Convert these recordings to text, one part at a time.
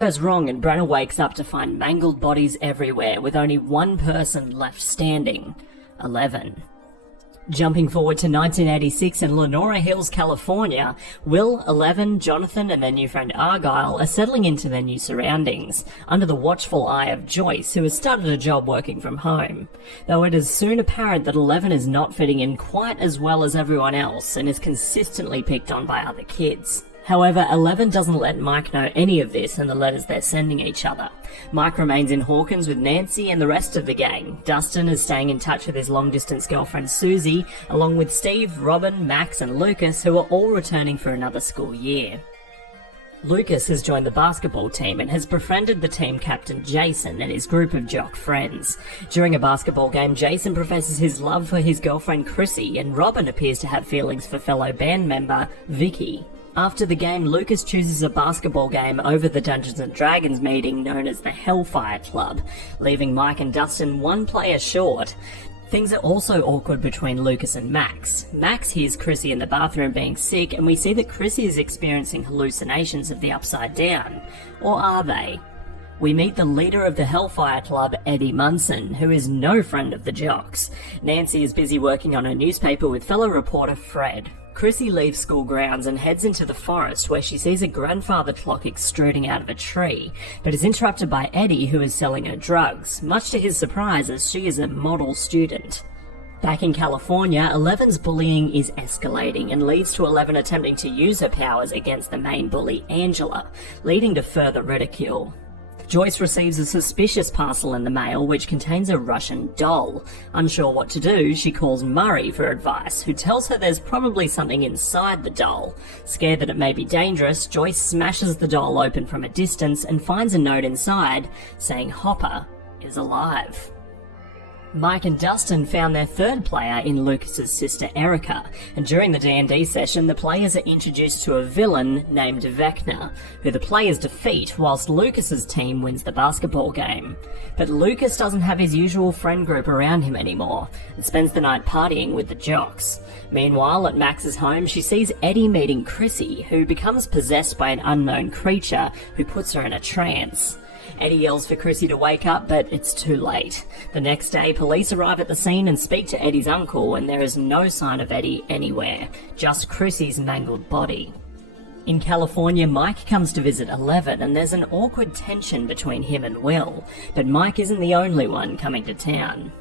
Goes wrong and Brenna wakes up to find mangled bodies everywhere with only one person left standing, 11. Jumping forward to 1986 in Lenora Hills, California, Will, 11, Jonathan and their new friend Argyle are settling into their new surroundings, under the watchful eye of Joyce, who has started a job working from home. Though it is soon apparent that 11 is not fitting in quite as well as everyone else and is consistently picked on by other kids. However, 11 doesn't let Mike know any of this in the letters they're sending each other. Mike remains in Hawkins with Nancy and the rest of the gang. Dustin is staying in touch with his long-distance girlfriend Susie, along with Steve, Robin, Max and Lucas, who are all returning for another school year. Lucas has joined the basketball team and has befriended the team captain Jason and his group of jock friends. During a basketball game, Jason professes his love for his girlfriend Chrissy, and Robin appears to have feelings for fellow band member Vicky. After the game, Lucas chooses a basketball game over the Dungeons & Dragons meeting known as the Hellfire Club, leaving Mike and Dustin one player short. Things are also awkward between Lucas and Max. Max hears Chrissy in the bathroom being sick, and we see that Chrissy is experiencing hallucinations of the Upside Down. Or are they? We meet the leader of the Hellfire Club, Eddie Munson, who is no friend of the jocks. Nancy is busy working on her newspaper with fellow reporter Fred. Chrissy leaves school grounds and heads into the forest, where she sees a grandfather clock extruding out of a tree, but is interrupted by Eddie, who is selling her drugs, much to his surprise as she is a model student. Back in California, 11's bullying is escalating and leads to 11 attempting to use her powers against the main bully, Angela, leading to further ridicule. Joyce receives a suspicious parcel in the mail which contains a Russian doll. Unsure what to do, she calls Murray for advice, who tells her there's probably something inside the doll. Scared that it may be dangerous, Joyce smashes the doll open from a distance and finds a note inside saying Hopper is alive. Mike and Dustin found their third player in Lucas's sister Erica, and during the D&D session the players are introduced to a villain named Vecna, who the players defeat whilst Lucas's team wins the basketball game. But Lucas doesn't have his usual friend group around him anymore, and spends the night partying with the jocks. Meanwhile, at Max's home, she sees Eddie meeting Chrissy, who becomes possessed by an unknown creature who puts her in a trance. Eddie yells for Chrissy to wake up, but it's too late. The next day, police arrive at the scene and speak to Eddie's uncle, and there is no sign of Eddie anywhere, just Chrissy's mangled body. In California, Mike comes to visit 11, and there's an awkward tension between him and Will, but Mike isn't the only one coming to town.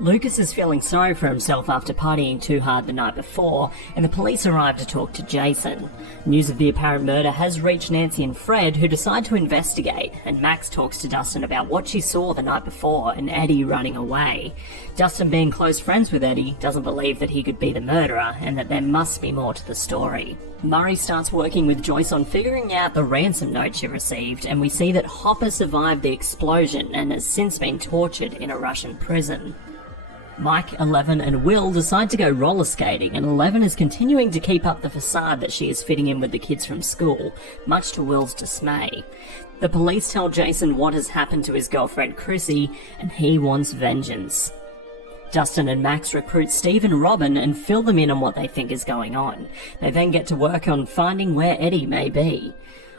Lucas is feeling sorry for himself after partying too hard the night before, and the police arrive to talk to Jason. News of the apparent murder has reached Nancy and Fred, who decide to investigate, and Max talks to Dustin about what she saw the night before and Eddie running away. Dustin, being close friends with Eddie, doesn't believe that he could be the murderer and that there must be more to the story. Murray starts working with Joyce on figuring out the ransom note she received, and we see that Hopper survived the explosion and has since been tortured in a Russian prison. Mike, 11 and Will decide to go roller skating, and 11 is continuing to keep up the facade that she is fitting in with the kids from school, much to Will's dismay. The police tell Jason what has happened to his girlfriend Chrissy, and he wants vengeance. Dustin and Max recruit Steve and Robin and fill them in on what they think is going on. They then get to work on finding where Eddie may be.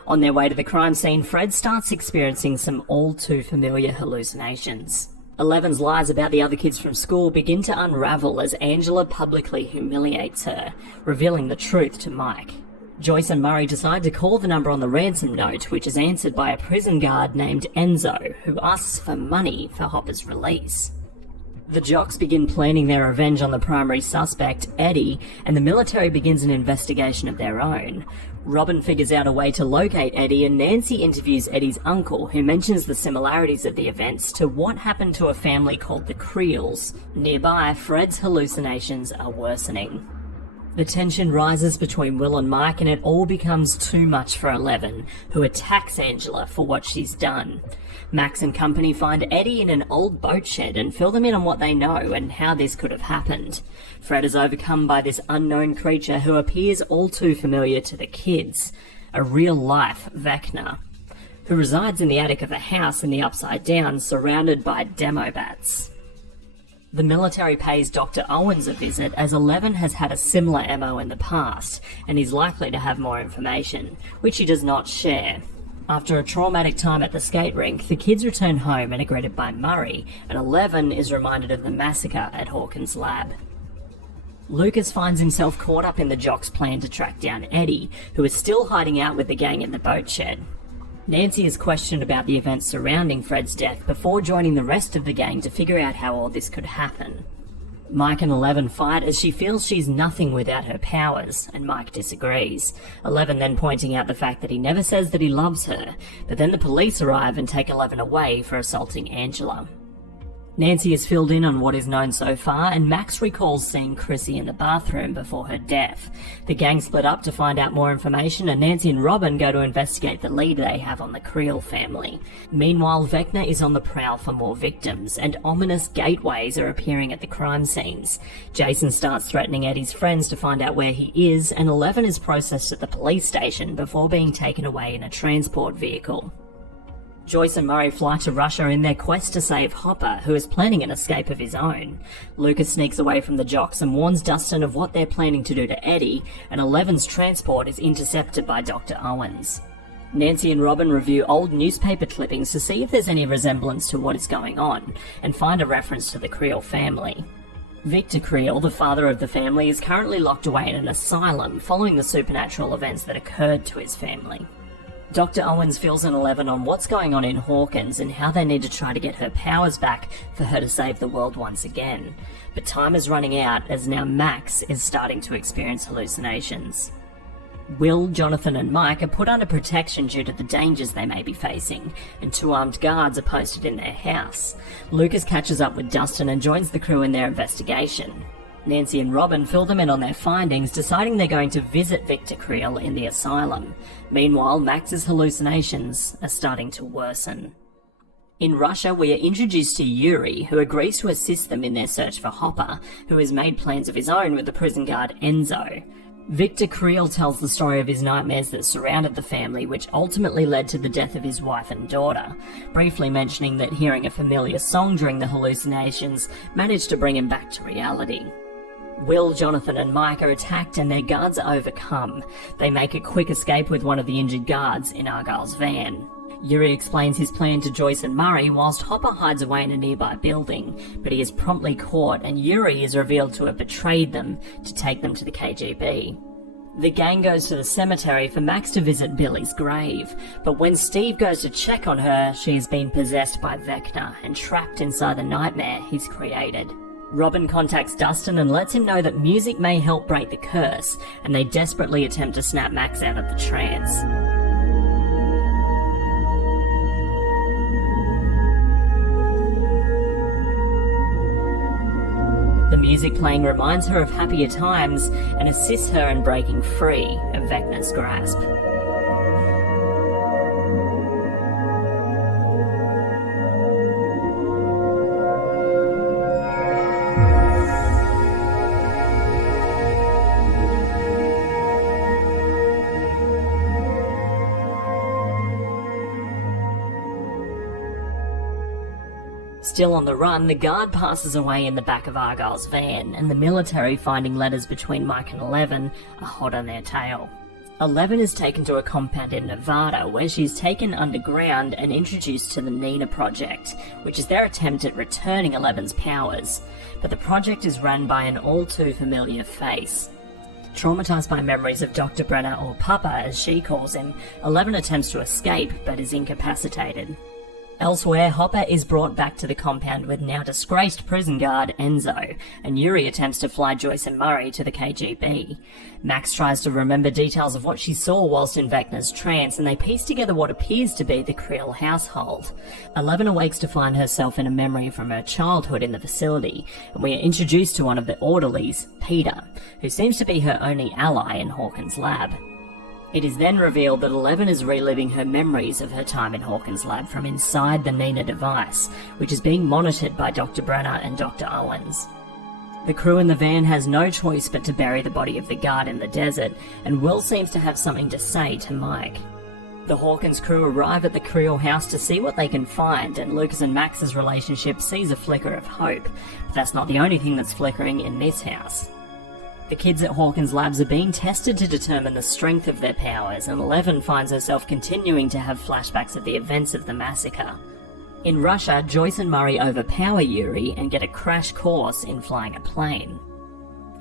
On their way to the crime scene, Fred starts experiencing some all-too-familiar hallucinations. 11's lies about the other kids from school begin to unravel as Angela publicly humiliates her, revealing the truth to Mike. Joyce and Murray decide to call the number on the ransom note, which is answered by a prison guard named Enzo, who asks for money for Hopper's release. The jocks begin planning their revenge on the primary suspect, Eddie, and the military begins an investigation of their own. Robin figures out a way to locate Eddie, and Nancy interviews Eddie's uncle, who mentions the similarities of the events to what happened to a family called the Creels. Nearby, Fred's hallucinations are worsening. The tension rises between Will and Mike, and it all becomes too much for 11, who attacks Angela for what she's done. Max and company find Eddie in an old boat shed and fill them in on what they know and how this could have happened. Fred is overcome by this unknown creature who appears all too familiar to the kids, a real-life Vecna, who resides in the attic of a house in the Upside Down surrounded by demobats. The military pays Dr. Owens a visit as 11 has had a similar MO in the past and is likely to have more information, which he does not share. After a traumatic time at the skate rink, the kids return home and are greeted by Murray, and 11 is reminded of the massacre at Hawkins' lab. Lucas finds himself caught up in the Jock's plan to track down Eddie, who is still hiding out with the gang in the boat shed. Nancy is questioned about the events surrounding Fred's death before joining the rest of the gang to figure out how all this could happen. Mike and 11 fight as she feels she's nothing without her powers, and Mike disagrees, 11 then pointing out the fact that he never says that he loves her, but then the police arrive and take 11 away for assaulting Angela. Nancy is filled in on what is known so far, and Max recalls seeing Chrissy in the bathroom before her death. The gang split up to find out more information, and Nancy and Robin go to investigate the lead they have on the Creel family. Meanwhile, Vecna is on the prowl for more victims, and ominous gateways are appearing at the crime scenes. Jason starts threatening Eddie's friends to find out where he is, and 11 is processed at the police station before being taken away in a transport vehicle. Joyce and Murray fly to Russia in their quest to save Hopper, who is planning an escape of his own. Lucas sneaks away from the Jocks and warns Dustin of what they're planning to do to Eddie, and 11's transport is intercepted by Dr. Owens. Nancy and Robin review old newspaper clippings to see if there's any resemblance to what is going on, and find a reference to the Creel family. Victor Creel, the father of the family, is currently locked away in an asylum following the supernatural events that occurred to his family. Dr. Owens fills in 11 on what's going on in Hawkins and how they need to try to get her powers back for her to save the world once again. But time is running out as now Max is starting to experience hallucinations. Will, Jonathan and Mike are put under protection due to the dangers they may be facing, and 2 armed guards are posted in their house. Lucas catches up with Dustin and joins the crew in their investigation. Nancy and Robin fill them in on their findings, deciding they're going to visit Victor Creel in the asylum. Meanwhile, Max's hallucinations are starting to worsen. In Russia, we are introduced to Yuri, who agrees to assist them in their search for Hopper, who has made plans of his own with the prison guard Enzo. Victor Creel tells the story of his nightmares that surrounded the family, which ultimately led to the death of his wife and daughter, briefly mentioning that hearing a familiar song during the hallucinations managed to bring him back to reality. Will, Jonathan and Mike are attacked and their guards are overcome. They make a quick escape with one of the injured guards in Argyle's van. Yuri explains his plan to Joyce and Murray whilst Hopper hides away in a nearby building, but he is promptly caught and Yuri is revealed to have betrayed them to take them to the KGB. The gang goes to the cemetery for Max to visit Billy's grave, but when Steve goes to check on her, she has been possessed by Vecna and trapped inside the nightmare he's created. Robin contacts Dustin and lets him know that music may help break the curse, and they desperately attempt to snap Max out of the trance. The music playing reminds her of happier times and assists her in breaking free of Vecna's grasp. Still on the run, the guard passes away in the back of Argyle's van, and the military, finding letters between Mike and 11, are hot on their tail. 11 is taken to a compound in Nevada, where she is taken underground and introduced to the Nina Project, which is their attempt at returning 11's powers. But the project is run by an all-too-familiar face. Traumatized by memories of Dr. Brenner, or Papa as she calls him, 11 attempts to escape but is incapacitated. Elsewhere, Hopper is brought back to the compound with now disgraced prison guard Enzo, and Yuri attempts to fly Joyce and Murray to the KGB. Max tries to remember details of what she saw whilst in Vecna's trance, and they piece together what appears to be the Creel household. 11 awakes to find herself in a memory from her childhood in the facility, and we are introduced to one of the orderlies, Peter, who seems to be her only ally in Hawkins' lab. It is then revealed that 11 is reliving her memories of her time in Hawkins' lab from inside the Nina device, which is being monitored by Dr. Brenner and Dr. Owens. The crew in the van has no choice but to bury the body of the guard in the desert, and Will seems to have something to say to Mike. The Hawkins crew arrive at the Creel house to see what they can find, and Lucas and Max's relationship sees a flicker of hope, but that's not the only thing that's flickering in this house. The kids at Hawkins Labs are being tested to determine the strength of their powers, and 11 finds herself continuing to have flashbacks of the events of the massacre. In Russia, Joyce and Murray overpower Yuri and get a crash course in flying a plane.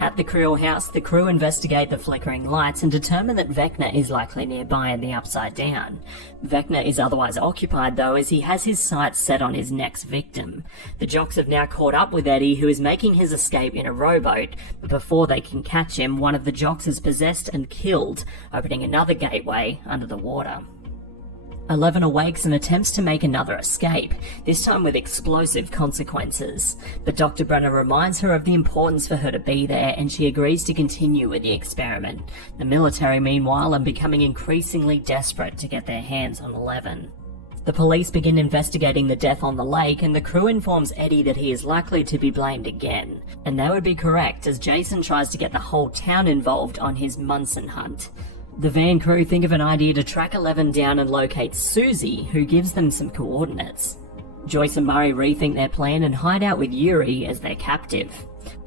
At the Creel house, the crew investigate the flickering lights and determine that Vecna is likely nearby in the Upside Down. Vecna is otherwise occupied though, as he has his sights set on his next victim. The jocks have now caught up with Eddie, who is making his escape in a rowboat, but before they can catch him, one of the jocks is possessed and killed, opening another gateway under the water. 11 awakes and attempts to make another escape, this time with explosive consequences. But Dr. Brenner reminds her of the importance for her to be there, and she agrees to continue with the experiment. The military, meanwhile, are becoming increasingly desperate to get their hands on 11. The police begin investigating the death on the lake, and the crew informs Eddie that he is likely to be blamed again. And they would be correct, as Jason tries to get the whole town involved on his Munson hunt. The van crew think of an idea to track 11 down and locate Susie, who gives them some coordinates. Joyce and Murray rethink their plan and hide out with Yuri as their captive.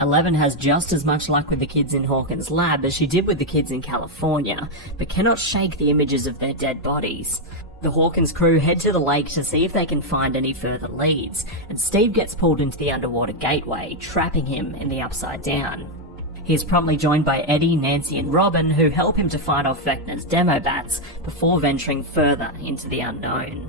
11 has just as much luck with the kids in Hawkins' lab as she did with the kids in California, but cannot shake the images of their dead bodies. The Hawkins crew head to the lake to see if they can find any further leads, and Steve gets pulled into the underwater gateway, trapping him in the Upside Down. He is promptly joined by Eddie, Nancy and Robin, who help him to fight off Vecna's demo bats before venturing further into the unknown.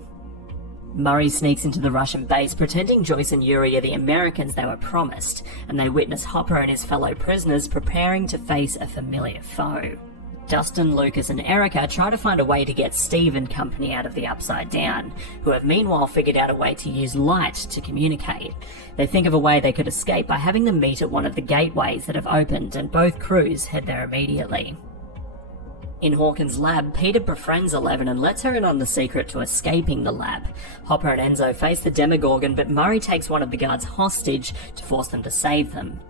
Murray sneaks into the Russian base, pretending Joyce and Yuri are the Americans they were promised, and they witness Hopper and his fellow prisoners preparing to face a familiar foe. Dustin, Lucas and Erica try to find a way to get Steve and company out of the Upside Down, who have meanwhile figured out a way to use light to communicate. They think of a way they could escape by having them meet at one of the gateways that have opened, and both crews head there immediately. In Hawkins' lab, Peter befriends 11 and lets her in on the secret to escaping the lab. Hopper and Enzo face the Demogorgon, but Murray takes one of the guards hostage to force them to save them.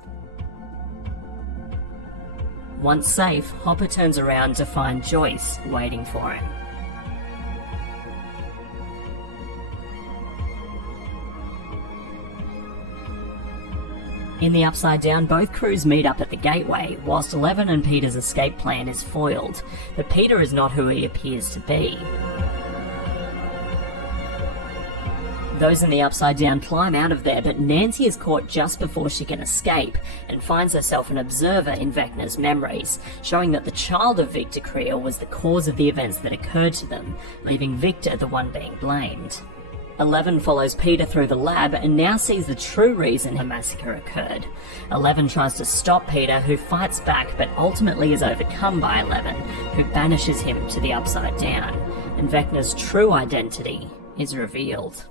Once safe, Hopper turns around to find Joyce waiting for him. In the Upside Down, both crews meet up at the gateway, whilst 11 and Peter's escape plan is foiled. But Peter is not who he appears to be. Those in the Upside Down climb out of there, but Nancy is caught just before she can escape and finds herself an observer in Vecna's memories, showing that the child of Victor Creel was the cause of the events that occurred to them, leaving Victor the one being blamed. 11 follows Peter through the lab and now sees the true reason the massacre occurred. 11 tries to stop Peter, who fights back but ultimately is overcome by 11, who banishes him to the Upside Down, and Vecna's true identity is revealed.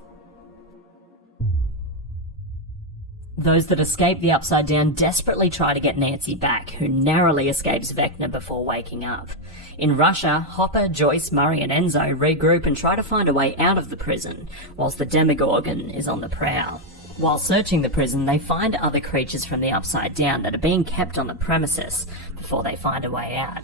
Those that escape the Upside Down desperately try to get Nancy back, who narrowly escapes Vecna before waking up. In Russia, Hopper, Joyce, Murray and Enzo regroup and try to find a way out of the prison, whilst the Demogorgon is on the prowl. While searching the prison, they find other creatures from the Upside Down that are being kept on the premises before they find a way out.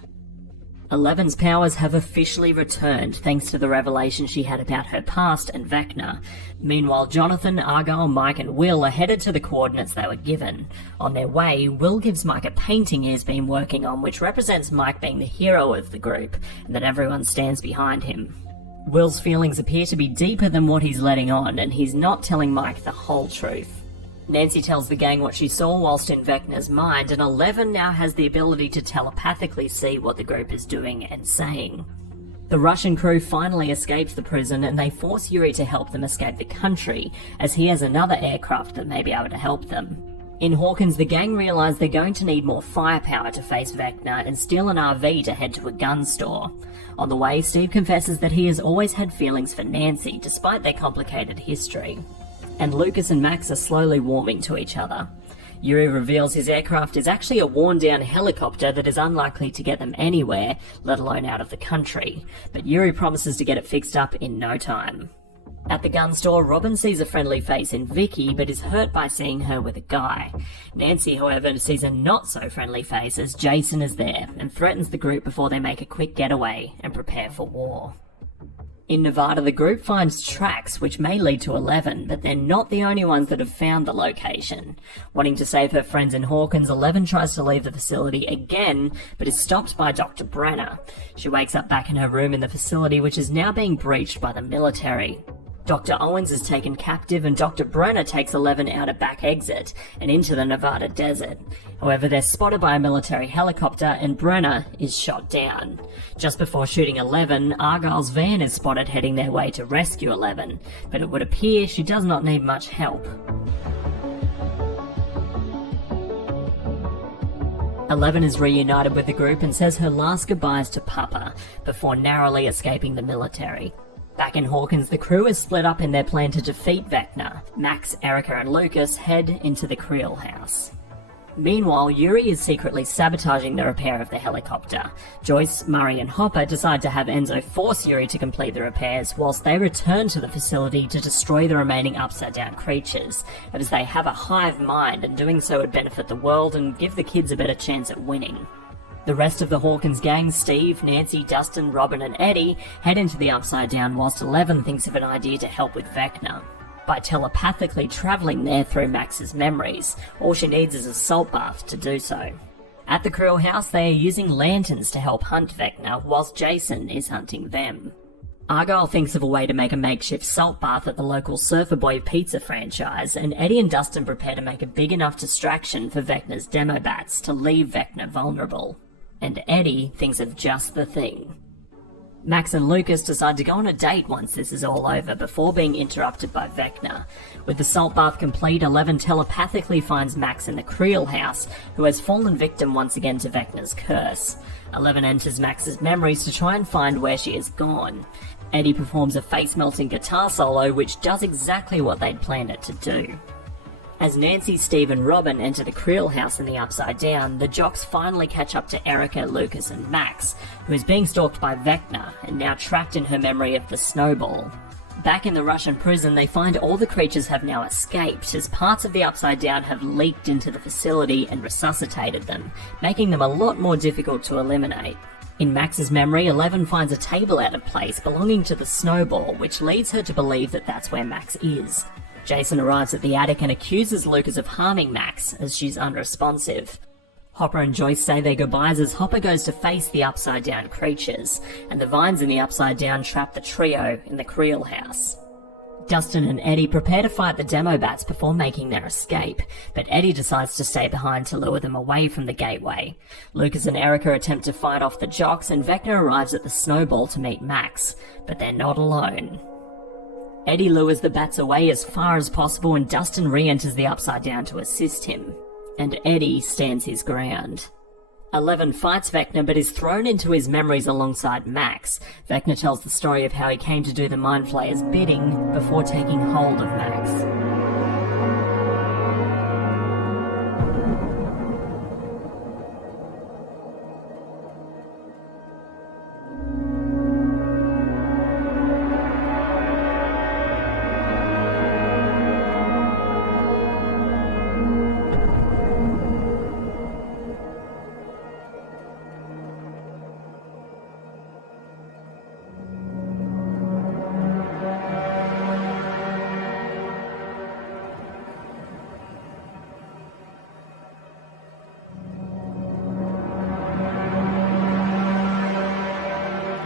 11's powers have officially returned thanks to the revelation she had about her past and Vecna. Meanwhile, Jonathan, Argyle, Mike and Will are headed to the coordinates they were given. On their way, Will gives Mike a painting he has been working on, which represents Mike being the hero of the group, and that everyone stands behind him. Will's feelings appear to be deeper than what he's letting on, and he's not telling Mike the whole truth. Nancy tells the gang what she saw whilst in Vecna's mind, and 11 now has the ability to telepathically see what the group is doing and saying. The Russian crew finally escapes the prison, and they force Yuri to help them escape the country, as he has another aircraft that may be able to help them. In Hawkins, the gang realise they're going to need more firepower to face Vecna and steal an RV to head to a gun store. On the way, Steve confesses that he has always had feelings for Nancy, despite their complicated history. And Lucas and Max are slowly warming to each other. Yuri reveals his aircraft is actually a worn-down helicopter that is unlikely to get them anywhere, let alone out of the country. But Yuri promises to get it fixed up in no time. At the gun store, Robin sees a friendly face in Vicky, but is hurt by seeing her with a guy. Nancy, however, sees a not-so-friendly face as Jason is there, and threatens the group before they make a quick getaway and prepare for war. In Nevada, the group finds tracks which may lead to 11, but they're not the only ones that have found the location. Wanting to save her friends in Hawkins, 11 tries to leave the facility again, but is stopped by Dr. Brenner. She wakes up back in her room in the facility, which is now being breached by the military. Dr. Owens is taken captive and Dr. Brenner takes 11 out a back exit and into the Nevada desert. However, they're spotted by a military helicopter and Brenner is shot down. Just before shooting 11, Argyle's van is spotted heading their way to rescue 11, but it would appear she does not need much help. 11 is reunited with the group and says her last goodbyes to Papa before narrowly escaping the military. Back in Hawkins, the crew is split up in their plan to defeat Vecna. Max, Erica and Lucas head into the Creel house. Meanwhile, Yuri is secretly sabotaging the repair of the helicopter. Joyce, Murray and Hopper decide to have Enzo force Yuri to complete the repairs, whilst they return to the facility to destroy the remaining upside-down creatures, as they have a hive mind and doing so would benefit the world and give the kids a better chance at winning. The rest of the Hawkins gang, Steve, Nancy, Dustin, Robin and Eddie, head into the Upside Down whilst 11 thinks of an idea to help with Vecna. By telepathically travelling there through Max's memories, all she needs is a salt bath to do so. At the Creel house, they are using lanterns to help hunt Vecna, whilst Jason is hunting them. Argyle thinks of a way to make a makeshift salt bath at the local Surfer Boy pizza franchise, and Eddie and Dustin prepare to make a big enough distraction for Vecna's demo bats to leave Vecna vulnerable. And Eddie thinks of just the thing. Max and Lucas decide to go on a date once this is all over, before being interrupted by Vecna. With the salt bath complete, 11 telepathically finds Max in the Creel house, who has fallen victim once again to Vecna's curse. 11 enters Max's memories to try and find where she has gone. Eddie performs a face-melting guitar solo, which does exactly what they'd planned it to do. As Nancy, Steve and Robin enter the Creel house in the Upside Down, the jocks finally catch up to Erica, Lucas and Max, who is being stalked by Vecna and now trapped in her memory of the snowball. Back in the Russian prison, they find all the creatures have now escaped, as parts of the Upside Down have leaked into the facility and resuscitated them, making them a lot more difficult to eliminate. In Max's memory, 11 finds a table out of place belonging to the snowball, which leads her to believe that that's where Max is. Jason arrives at the attic and accuses Lucas of harming Max, as she's unresponsive. Hopper and Joyce say their goodbyes as Hopper goes to face the Upside Down creatures, and the vines in the Upside Down trap the trio in the Creel house. Dustin and Eddie prepare to fight the demo bats before making their escape, but Eddie decides to stay behind to lure them away from the gateway. Lucas and Erica attempt to fight off the jocks, and Vecna arrives at the snowball to meet Max, but they're not alone. Eddie lures the bats away as far as possible and Dustin re-enters the Upside Down to assist him. And Eddie stands his ground. 11 fights Vecna but is thrown into his memories alongside Max. Vecna tells the story of how he came to do the Mind Flayer's bidding before taking hold of Max.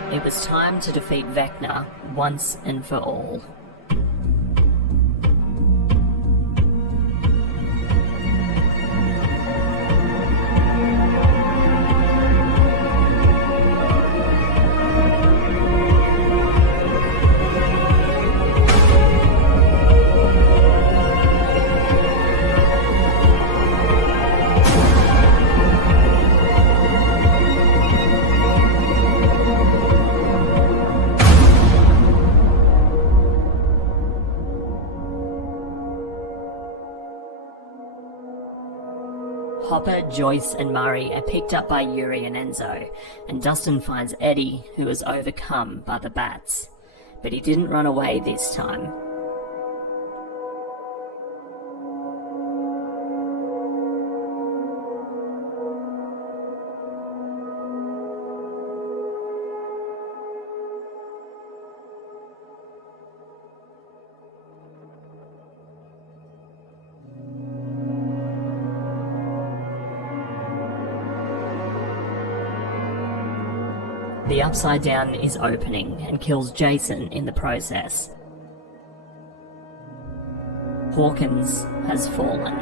It was time to defeat Vecna once and for all. Hopper, Joyce and Murray are picked up by Yuri and Enzo, and Dustin finds Eddie, who is overcome by the bats. But he didn't run away this time. The Upside Down is opening and kills Jason in the process. Hawkins has fallen.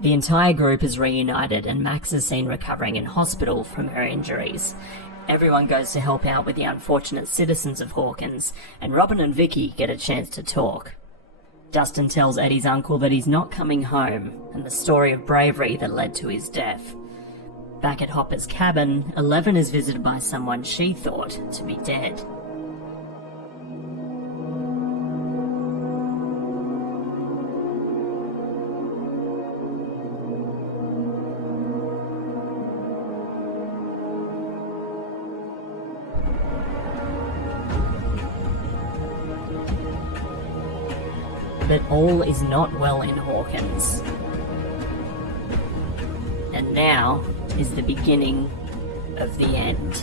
The entire group is reunited and Max is seen recovering in hospital from her injuries. Everyone goes to help out with the unfortunate citizens of Hawkins, and Robin and Vicky get a chance to talk. Dustin tells Eddie's uncle that he's not coming home, and the story of bravery that led to his death. Back at Hopper's cabin, 11 is visited by someone she thought to be dead. But all is not well in Hawkins. And now is the beginning of the end.